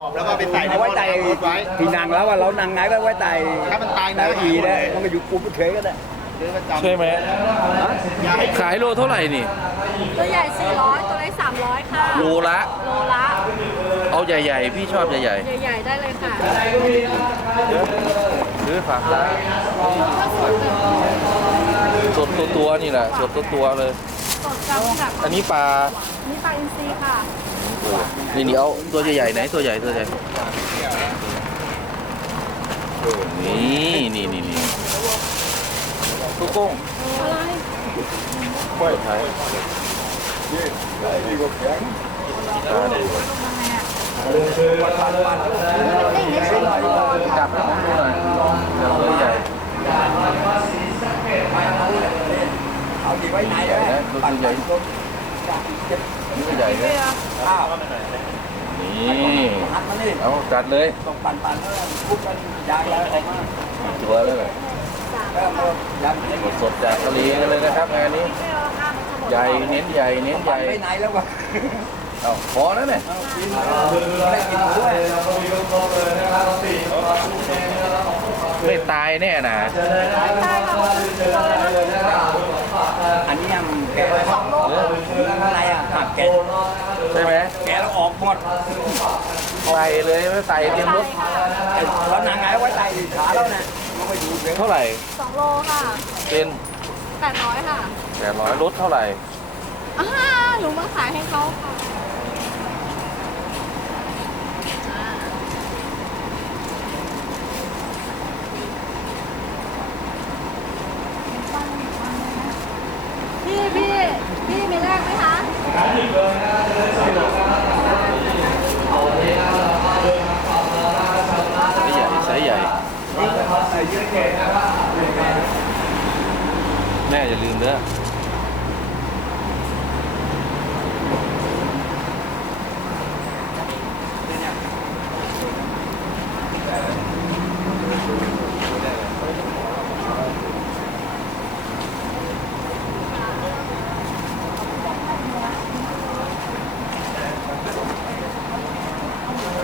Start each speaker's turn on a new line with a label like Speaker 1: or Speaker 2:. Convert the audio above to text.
Speaker 1: แล้วก็ไปใส่ใน
Speaker 2: เอา
Speaker 1: หม้
Speaker 2: ไว้
Speaker 1: อ
Speaker 2: ไต่
Speaker 1: น้ำรดไว้
Speaker 2: ที่นั่งแล้วว่าเรานั่งไหนก็ไว้ไต่
Speaker 1: ถ้ามันตาย
Speaker 2: ไต่
Speaker 1: นะ
Speaker 2: อีได้มันก็อยู่กูเฉยก็ได้
Speaker 1: ซื้อประจำ
Speaker 3: ใช่ไหม
Speaker 1: อย่าให้
Speaker 3: ขายโลเท่าไหร่นี่
Speaker 4: ตัวใหญ่ 400 ตัวเล็ก 300 ค่ะ
Speaker 3: โลละ
Speaker 4: โลละ
Speaker 3: เอาใหญ่ๆ พี่ชอบใหญ่
Speaker 4: ใหญ่ๆ ได้เลยค่ะ
Speaker 3: ๆซื้อฝากร้านสดตัวนี่แหละสดตัวเลย
Speaker 4: สดจังค่ะ
Speaker 3: อันนี้ปลา
Speaker 4: นี่ปลาอินทรีค่ะ
Speaker 3: นี่เอาตัวใหญ่ๆไหนตัวใหญ่ตัวใหญ่นี่ตุ๊กโก้ง
Speaker 4: อะไร
Speaker 3: กล้วยไทยตาดี จับให้ผมดูหน่อยจับตัวใหญ่
Speaker 2: เอาที่ไว้ไหน
Speaker 3: ใหญ่นะตัวใหญ่นี่ก็ใหญ่นะ
Speaker 2: อ้าว
Speaker 3: นี่
Speaker 2: หัดมานี่
Speaker 3: เอาจัดเลย
Speaker 2: ต้องปั่นแล้วปุ๊บกันยางแล้วออกมา
Speaker 3: ตัวเลย
Speaker 2: แล้วมายางเล็ก
Speaker 3: สดจากทะเลกันเลยนะครับงานนี้ใหญ่เน้นใหญ่เน้นให
Speaker 2: ปั่
Speaker 3: ญ่
Speaker 2: นไปไหนแล้ววะ
Speaker 3: เอาพอแล้วเนี่ย
Speaker 2: กินได้กินด้วย
Speaker 3: ไม่ตายแน่นะ
Speaker 2: อันนี้ยังแกะอะไรอ่ะหักแกะ
Speaker 3: ใช่ไหม
Speaker 2: แกะแล้วออกหมด
Speaker 3: ใส่เลยไม่ใส่เต็มรถ
Speaker 2: แล้วนางไงไว้ใส่ขาแล้วนะมันไปดูเรื่อง
Speaker 3: เท่าไหร่
Speaker 4: 2 โลค่ะ
Speaker 3: เป็น
Speaker 4: 800 ค่ะ
Speaker 3: 800รถเท่าไหร่
Speaker 4: หนูมาขายให้เขาค่ะ พี่มีแรกไหมคะ
Speaker 3: ไซส์ใหญ่แม่อย่าลืมเด้อ